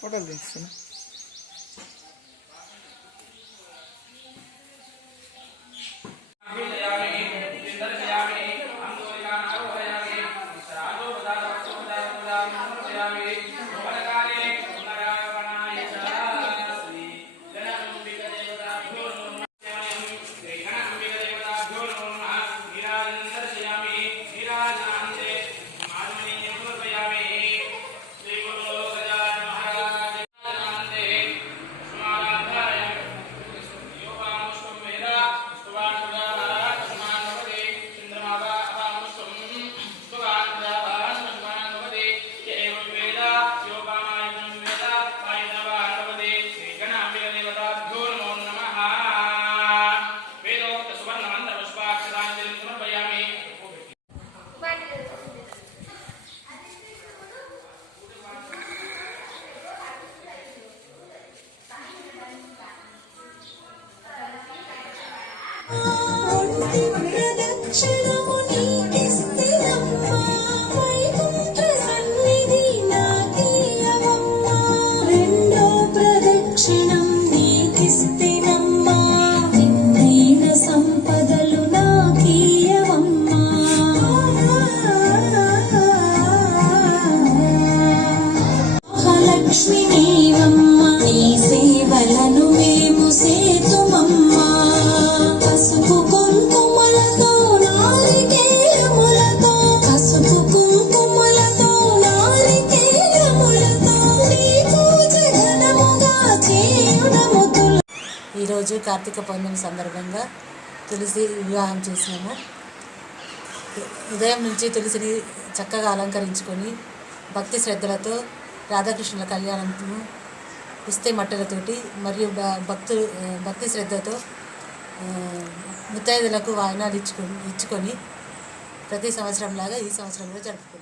ఫోటోలు తీస్తున్నా. ఈరోజు కార్తీక పౌర్ణమి సందర్భంగా తులసి వివాహం చేసినాము. ఉదయం నుంచి తులసిని చక్కగా అలంకరించుకొని భక్తి శ్రద్ధలతో రాధాకృష్ణుల కళ్యాణము పుస్తే మట్టలతోటి మరియు భక్తి శ్రద్ధతో ముత్తైదులకు వాయినాలు ఇచ్చుకొని ప్రతి సంవత్సరం లాగా ఈ సంవత్సరం కూడా జరుపుకుంటాం.